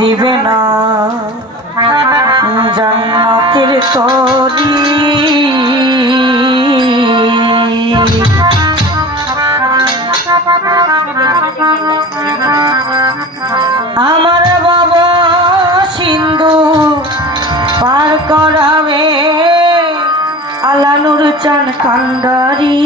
দিবে না জান্নাতের তরি। আমার বাবা সিন্ধু পার করাবে আলা নূর চান কান্ডারি।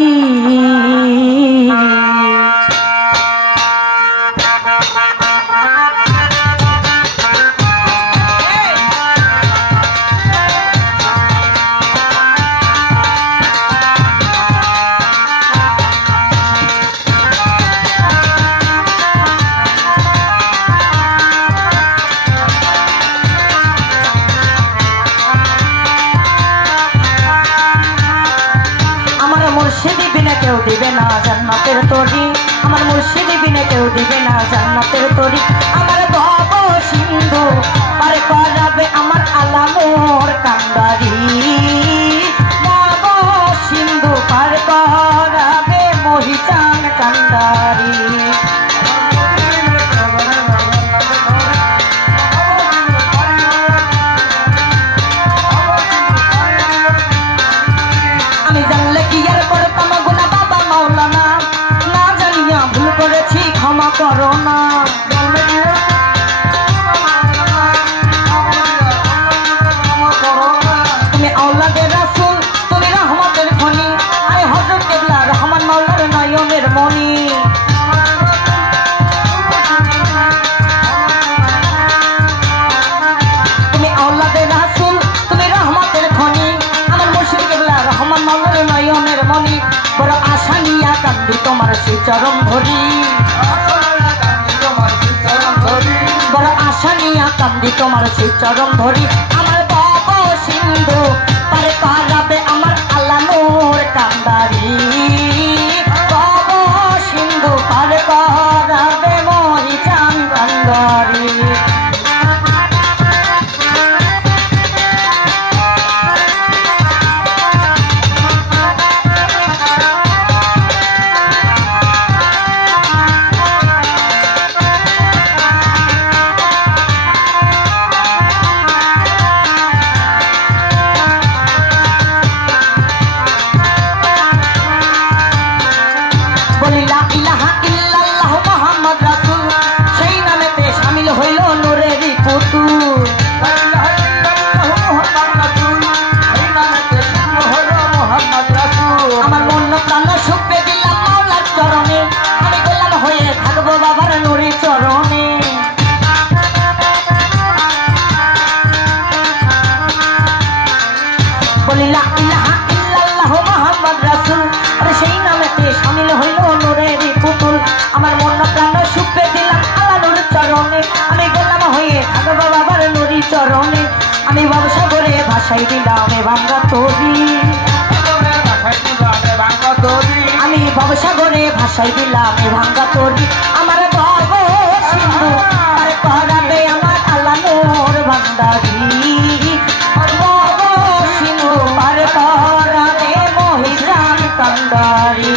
মুর্শিদি বিনে কেউ দিবে না জান্নাতের তরি। আমার মুর্শিদি বিনে কেউ দিবে না জান্নাতের তরি। আমার ভব সিন্ধু পার করাবে আমার আলামোর কান্ডারি। ভব সিন্ধু পার করাবে মহিচান কান্ডারি। আমি জানলে কি আর করতাম গুনা বাবা মাওলানা, না জানিয়া ভুল করেছি ক্ষমা করো না। তুমি আওলাদের রাসূল, তুমি রহমতের খনি, আরে হযরত কিবলা রহমান মাওলার নয়নের মণি। তুমি আওলাদের রাসূল, তুমি রহমতের খনি, আমার মুর্শিদ কিবলা রহমান মাওলার নয়নের মণি। বড় আশা নিয়া কান্দি তোমার শ্রী চরণ ধরি। বড় আশা নিয়া কান্দি তোমার শ্রী চরণ ধরি। আমার বাবা সিন্ধু পারে করাবে আমার আল্লাহ নূর কান্ডারি। বাবা সিন্ধু পারে করাবে মহিচান কান্ডারি। আমার মন প্রাণ শুকতে দিলাম মাওলার চরণে, আমি গোলাম হয়ে থাকবো বাবার নুরি চরণে। বলি লা ইলাহা ইল্লাল্লাহ মুহাম্মদ রাসূল, আরে সেই নামেতে শামিল হইল নূরের পুতুল। আমার মন প্রাণ শুকতে দিলাম আল্লাহ নূর চরণে, আমি গোলাম হয়ে থাকবো বাবার নুরি চরণে। আমি ব্যবসা করে ভাষাই দিলাম ভাঙ্গা তরি। আমি ভবসাগরে ভাষাই দিলাম ভাঙ্গা তরি। আমার ভব সিন্ধু পার করাবে আমার আল্লাহ নূর ভান্ডারি। ভব সিন্ধু পার করাবে মহিচান কান্ডারি।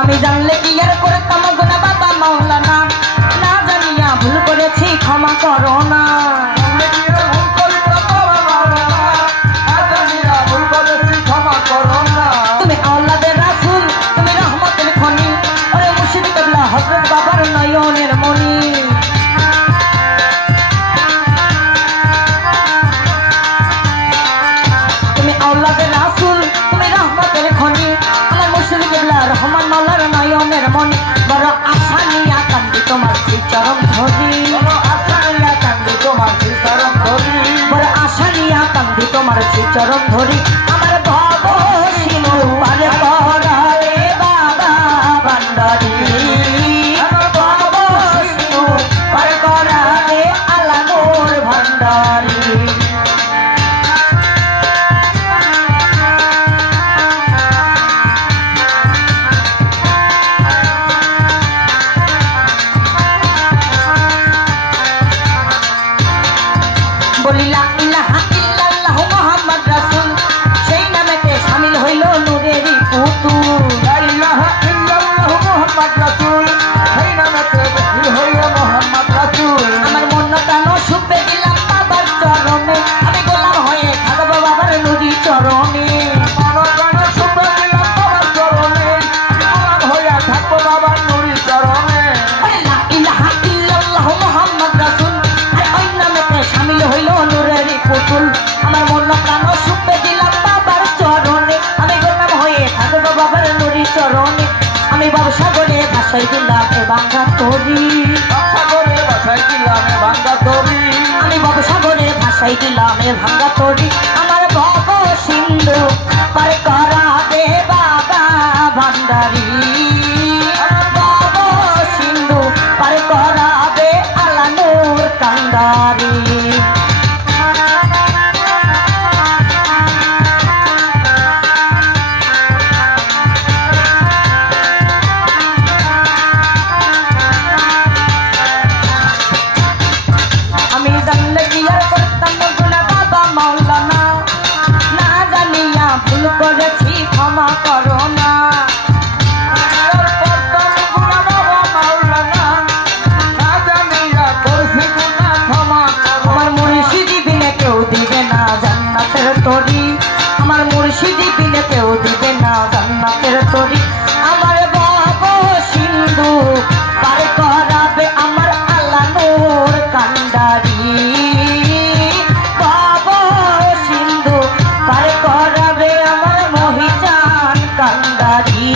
আমি জানলে কি আর করতাম গুনা বাবা মাওলানা, না জানিয়া ভুল করেছি ক্ষমা করো না। তুমি আওলাদের রাসূল, তুমি রহমতের খনি, ওরে মুর্শিদ কিবলা হযরত বাবার নয়নের মণি। তুমি আওলাদের রাসূল, তুমি রহমতের খনি, আমার মুর্শিদ কিবলা রহমান মাওলার নয়নের মণি। বড় আশা নিয়া কান্দি তোমার শ্রী চরণ ধরি। বড় আশা নিয়া কান্দি তোমার শ্রী চরণ ধরি। বড় আশা নিয়া কান্দি তোমার শ্রী চরণ ধরি। আমার ভব সিন্ধু পার করাবে বাবা ভান্ডারি। আমার ভব সিন্ধু পার করাবে আল্লাহ নূর ভান্ডারি। বলি লা ইলাহা ইল্লাল্লাহ মুহাম্মদ রাসূল সেই নামেতে শামিল হইল নূরেরই পুতুল লা ইলাহা ইল্লাল্লাহু মুহাম্মদ রাসূল সেই নামেতে বেশি হইল মুহাম্মদ রাসূল আমার মন প্রাণ সুপে দিলাম বাবার চরণে আমি গোলাম হয়ে থাকবো বাবার নদী চরণে মন প্রাণ সুপে দিলাম বাবার চরণে গোলাম হইয়া থাকবো বাবার নুরি চরণে লা ইলাহা ইল্লাল্লাহ মুহাম্মদ রাসূল আর ওই নামেতে শামিল হইল নূরেরই পুতুল আমার মন প্রাণ সুপে দিলাম বাবার চরণে আমি গোলাম হয়ে থাকবো বাবার নদী চরণে আমি ব্যবসা করে ভাষায় দিলাম এ বাংলা তরি সাগরে বাসায় দিলাম ভাঙ্গা তরি আমি ববসাগরে ভাষাই দিলাম এ ভাঙ্গা তরি আমার ভব সিন্ধু পার করাবে বাবা ভান্ডারি আমার ভব সিন্ধু পার করাবে আলানুর কান্দারি আমি জানলে কি আর করতাম না গুনাহ বাবা মাওলানা না জানিয়া ভুল করেছি ক্ষমা করো না আমার মুর্শিদি বিনে কেউ দিবে না জান্নাতের তরি আমার মুর্শিদি বিনে কেউ দিবে না জান্নাতের তরি আমার বাবা সিন্ধু পার করাবে আমার আল্লাহর কান্দারি বাবা সিন্ধু পার করাবে আমার মহিজান কান্দারি